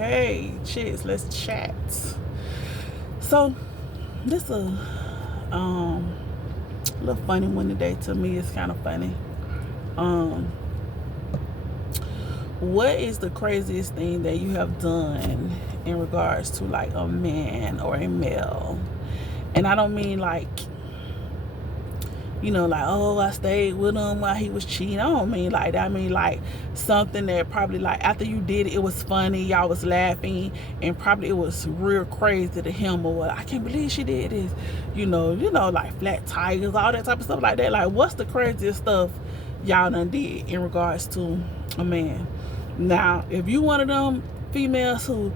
Hey, chicks, let's chat. So, this a little funny one today. To me, it's kind of funny. Um, what is the craziest thing that you have done in regards to like a man or a male? And I don't mean like, like, oh, I stayed with him while he was cheating. I don't mean like that. I mean like something that probably like after you did it, it was funny, y'all was laughing, and probably it was real crazy to him, or what, I can't believe she did this. Like flat tires, all that type of stuff like that. Like, what's the craziest stuff y'all done did in regards to a man? Now, if you one of them females who,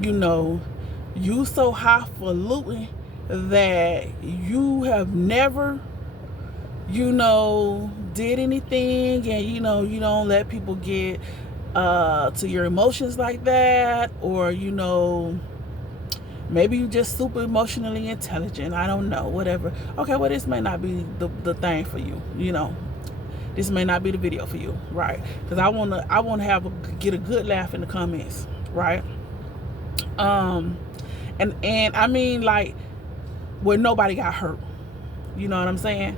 you so highfalutin that you have never did anything, and you don't let people get to your emotions like that, or maybe you just super emotionally intelligent, I don't know, whatever. Okay, well, this may not be the thing for you. This may not be the video for you, right? Because I want to get a good laugh in the comments, right? And I mean, like, where nobody got hurt, you know what I'm saying?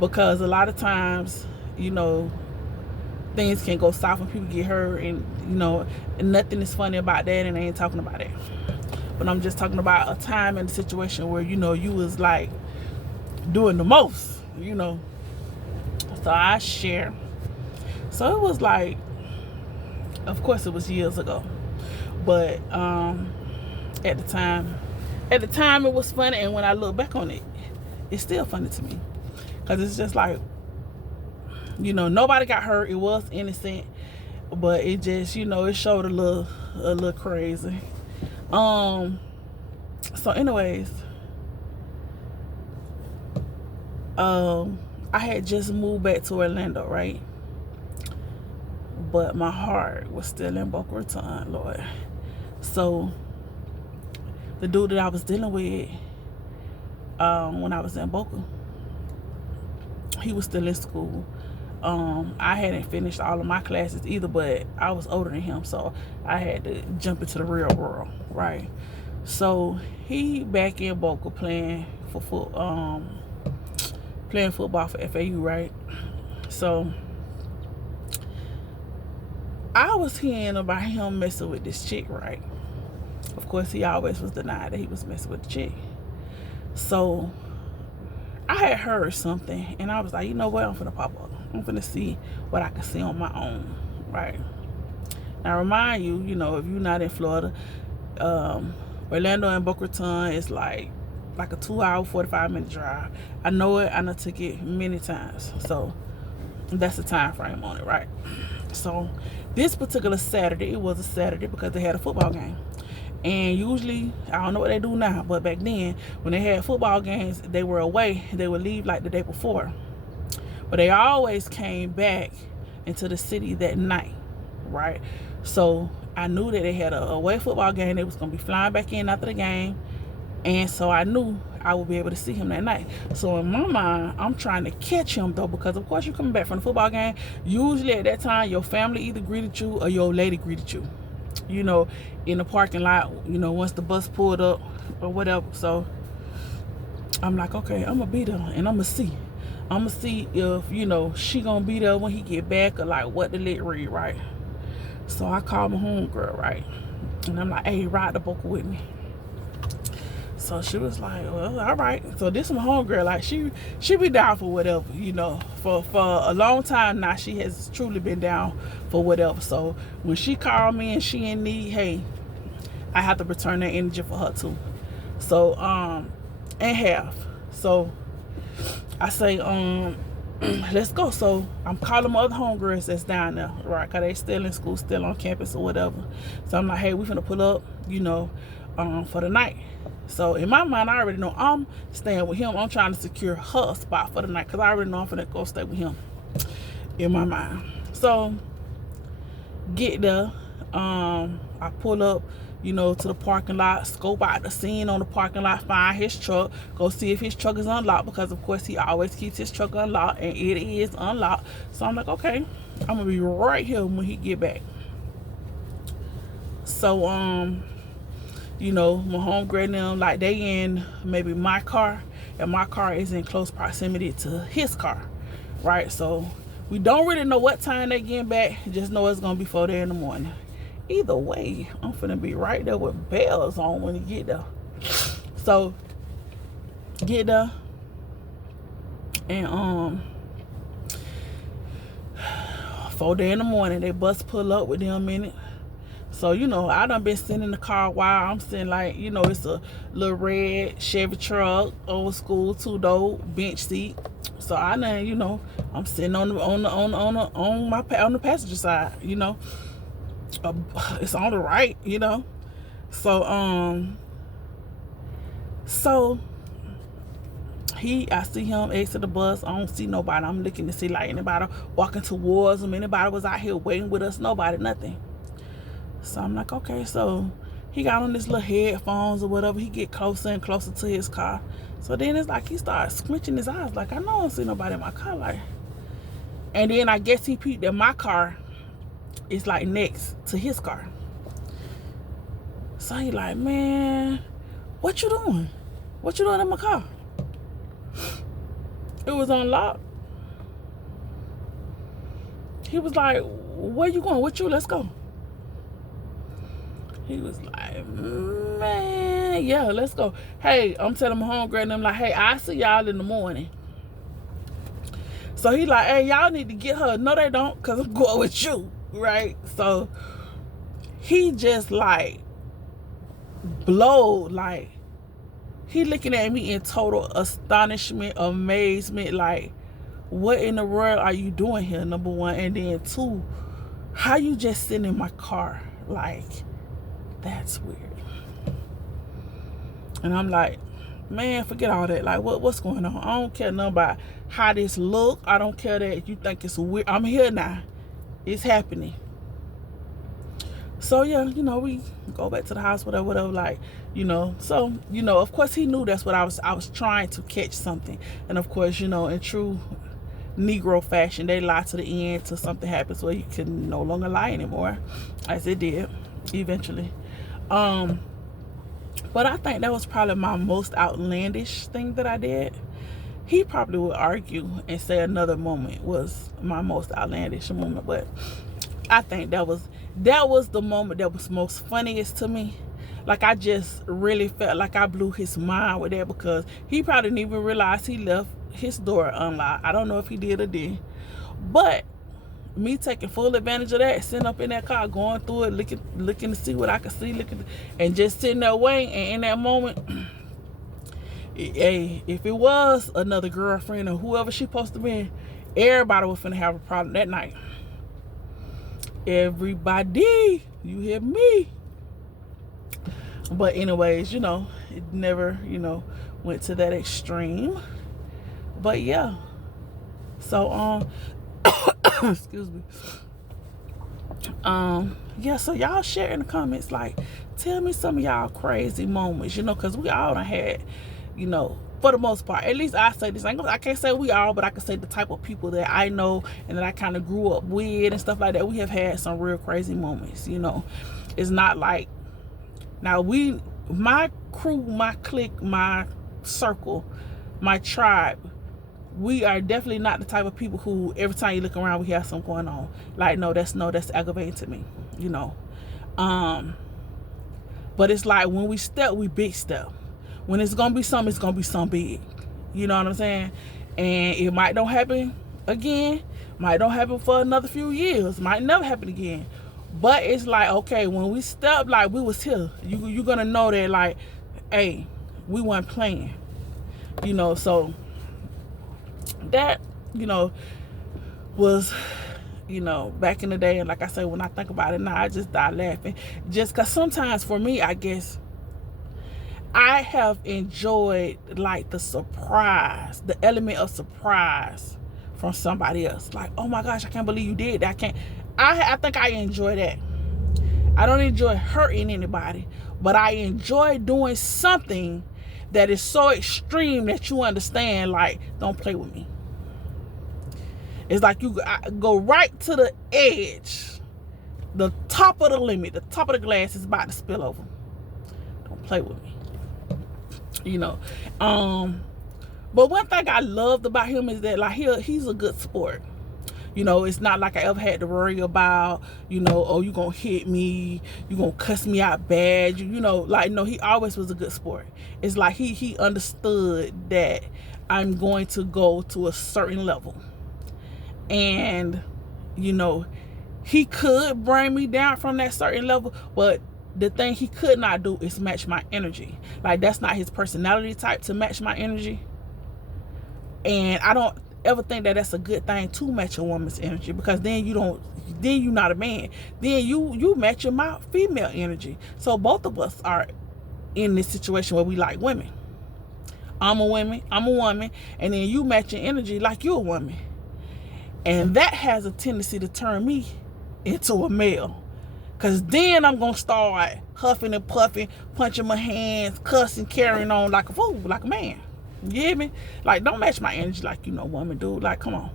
Because a lot of times, things can go south and people get hurt, and and nothing is funny about that, and I ain't talking about it. But I'm just talking about a time and a situation where you was like doing the most, So I share. So it was like, of course it was years ago, but at the time it was funny, and when I look back on it, it's still funny to me, because it's just like, nobody got hurt, it was innocent, but it just, it showed a little crazy. So anyways, I had just moved back to Orlando, right? But my heart was still in Boca Raton, Lord. So the dude that I was dealing with when I was in Boca, he was still in school. I hadn't finished all of my classes either, but I was older than him, so I had to jump into the real world, right? So he back in Boca playing football for FAU, right? So I was hearing about him messing with this chick, right? Of course, he always was denying that he was messing with the chick. So I had heard something, and I was like, you know what? I'm finna pop up. I'm finna see what I can see on my own, right? Now, remind you, if you're not in Florida, Orlando and Boca Raton is like a 2-hour, 45-minute drive. I know it. I done took it many times. So that's the time frame on it, right? So this particular Saturday, it was a Saturday because they had a football game. And usually, I don't know what they do now, but back then, when they had football games, they were away. They would leave like the day before. But they always came back into the city that night, right? So I knew that they had a away football game. They was going to be flying back in after the game. And so I knew I would be able to see him that night. So in my mind, I'm trying to catch him, though, because of course you're coming back from the football game. Usually at that time, your family either greeted you or your lady greeted you, in the parking lot, once the bus pulled up or whatever. So I'm like, okay, I'm gonna be there, and I'm gonna see if she gonna be there when he get back, or like what the lit read, right? So I called my homegirl, right, and I'm like, hey, ride the Boca with me. So she was like, well, all right. So this is my homegirl, like she be down for whatever, for a long time now. She has truly been down for whatever. So when she called me and she in need, hey, I have to return that energy for her too. So and half. So I say, let's go. So I'm calling my other homegirls that's down there, right? Cause they still in school, still on campus or whatever. So I'm like, hey, we finna pull up, for the night. So in my mind, I already know I'm staying with him. I'm trying to secure her spot for the night, because I already know I'm finna go stay with him in my mind. So get there, I pull up, to the parking lot, scope out the scene on the parking lot, find his truck, go see if his truck is unlocked, because of course he always keeps his truck unlocked, and it is unlocked. So I'm like, okay, I'm gonna be right here when he get back. So you know, my homegirl and them, like, they in maybe my car, and my car is in close proximity to his car, right? So we don't really know what time they getting back, just know it's gonna be 4 there in the morning. Either way, I'm finna be right there with bells on when you get there. So get there, and 4 there in the morning, they bus pull up with them in it. So, you know, I done been sitting in the car while I'm sitting, like, you know, it's a little red Chevy truck, old school, 2-door bench seat. So I done, you know, I'm sitting on the passenger side, you know. It's on the right, you know. So I see him exit the bus. I don't see nobody. I'm looking to see, like, anybody walking towards him. Anybody was out here waiting with us. Nobody, nothing. So I'm like, okay. So he got on this little headphones or whatever. He get closer and closer to his car. So then it's like he starts squinching his eyes, like, I know I don't see nobody in my car. Like, and then I guess he peeped that my car is like next to his car. So he like, man, what you doing? What you doing in my car? It was unlocked. He was like, where you going? With you? Let's go. He was like, man, yeah, let's go. Hey, I'm telling my homegirl and I'm like, hey, I'll see y'all in the morning. So he like, hey, y'all need to get her. No, they don't, because I'm going with you, right? So he just, like, blowed, like, he looking at me in total astonishment, amazement, like, what in the world are you doing here, number one? And then two, how you just sitting in my car? Like, that's weird. And I'm like, man, forget all that. Like, what's going on? I don't care nothing about how this look. I don't care that you think it's weird. I'm here now. It's happening. So yeah, you know, we go back to the house, whatever, like, you know. So, you know, of course he knew that's what I was trying to catch something. And of course, you know, in true Negro fashion, they lie to the end till something happens where you can no longer lie anymore, as it did eventually. But I think that was probably my most outlandish thing that I did. He probably would argue and say another moment was my most outlandish moment, but I think that was the moment that was most funniest to me. Like, I just really felt like I blew his mind with that, because he probably didn't even realize he left his door unlocked. I don't know if he did or did, but me taking full advantage of that, sitting up in that car, going through it, looking to see what I could see, and just sitting there waiting. And in that moment, hey, if it was another girlfriend or whoever she supposed to be, everybody was finna have a problem that night. Everybody, you hear me? But anyways, you know, it never, you know, went to that extreme. But yeah. So excuse me. Yeah, so y'all share in the comments, like, tell me some of y'all crazy moments, you know, because we all done had, you know, for the most part, at least I say this. I can't say we all, but I can say the type of people that I know and that I kind of grew up with and stuff like that. We have had some real crazy moments, you know. It's not like, now my crew, my clique, my circle, my tribe, we are definitely not the type of people who every time you look around we have something going on. Like, that's aggravating to me, you know. But it's like when we step, we big step. When it's gonna be something, it's gonna be something big. You know what I'm saying? And it might don't happen again, might don't happen for another few years, might never happen again. But it's like, okay, when we step, like, we was here, you're gonna know that, like, hey, we weren't playing, you know. So that, you know, was, you know, back in the day. And like I said, when I think about it now, I just die laughing, just because sometimes for me, I guess I have enjoyed, like, the surprise, the element of surprise from somebody else. Like, oh my gosh, I can't believe you did that. I think I enjoy that. I don't enjoy hurting anybody, but I enjoy doing something that is so extreme that you understand, like, don't play with me. It's like I go right to the edge the top of the limit, the top of the glass is about to spill over. Don't play with me. You know. But one thing I loved about him is that, like, he's a good sport. You know, it's not like I ever had to worry about, you know, oh, you gonna hit me, you gonna cuss me out bad, you know, like, no, he always was a good sport. It's like he understood that I'm going to go to a certain level. And, you know, he could bring me down from that certain level, but the thing he could not do is match my energy. Like, that's not his personality type to match my energy. And I don't ever think that that's a good thing to match a woman's energy, because then you're not a man. Then you matching my female energy. So both of us are in this situation where we like women. I'm a woman, and then you matching energy like you're a woman. And that has a tendency to turn me into a male. Because then I'm going to start huffing and puffing, punching my hands, cussing, carrying on like a fool, like a man. You hear me? Like, don't match my energy like, you know, woman, dude. Like, come on.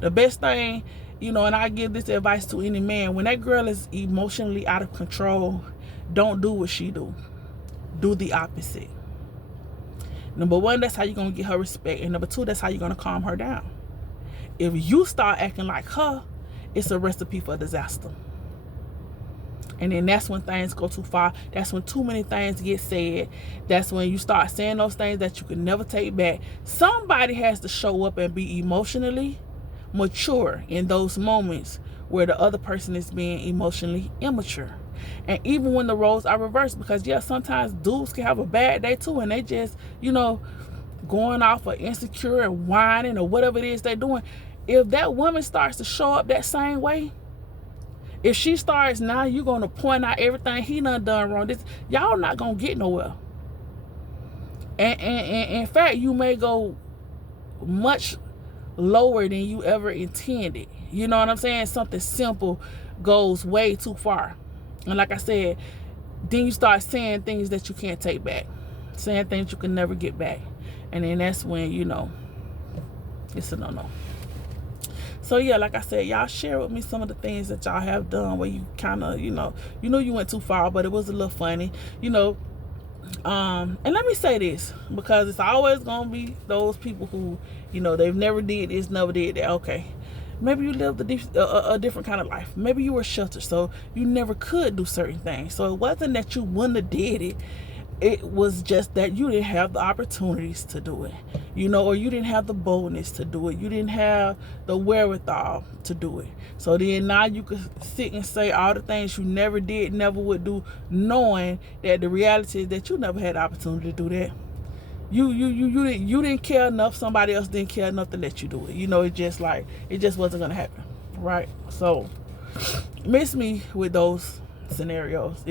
The best thing, you know, and I give this advice to any man, when that girl is emotionally out of control, don't do what she do. Do the opposite. Number one, that's how you're going to get her respect. And number two, that's how you're going to calm her down. If you start acting like her, it's a recipe for disaster. And then that's when things go too far. That's when too many things get said. That's when you start saying those things that you can never take back. Somebody has to show up and be emotionally mature in those moments where the other person is being emotionally immature. And even when the roles are reversed, because yeah, sometimes dudes can have a bad day too, and they just, you know, going off of insecure and whining or whatever it is they're doing. If that woman starts to show up that same way, if she starts, now you're going to point out everything he done wrong, y'all not going to get nowhere. And in fact, you may go much lower than you ever intended. You know what I'm saying? Something simple goes way too far. And like I said, then you start saying things that you can't take back. Saying things you can never get back. And then that's when, you know, it's a no-no. So yeah, like I said, y'all share with me some of the things that y'all have done where you kind of, you know you went too far, but it was a little funny, you know. And let me say this, because it's always gonna be those people who, you know, they've never did this, never did that. Okay, maybe you lived a different kind of life. Maybe you were sheltered, so you never could do certain things. So it wasn't that you wouldn't have did it. It was just that you didn't have the opportunities to do it, you know, or you didn't have the boldness to do it. You didn't have the wherewithal to do it. So then now you could sit and say all the things you never did, never would do, knowing that the reality is that you never had the opportunity to do that. You didn't care enough. Somebody else didn't care enough to let you do it. You know, it just wasn't gonna happen, right? So miss me with those scenarios,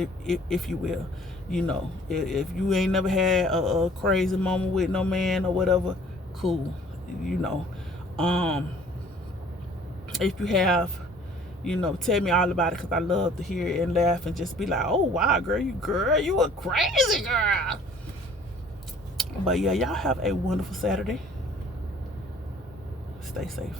if you will. You know, if you ain't never had a crazy moment with no man or whatever, cool. You know, if you have, you know, tell me all about it, because I love to hear it and laugh and just be like, oh wow, girl, you a crazy girl. But yeah, y'all have a wonderful Saturday. Stay safe.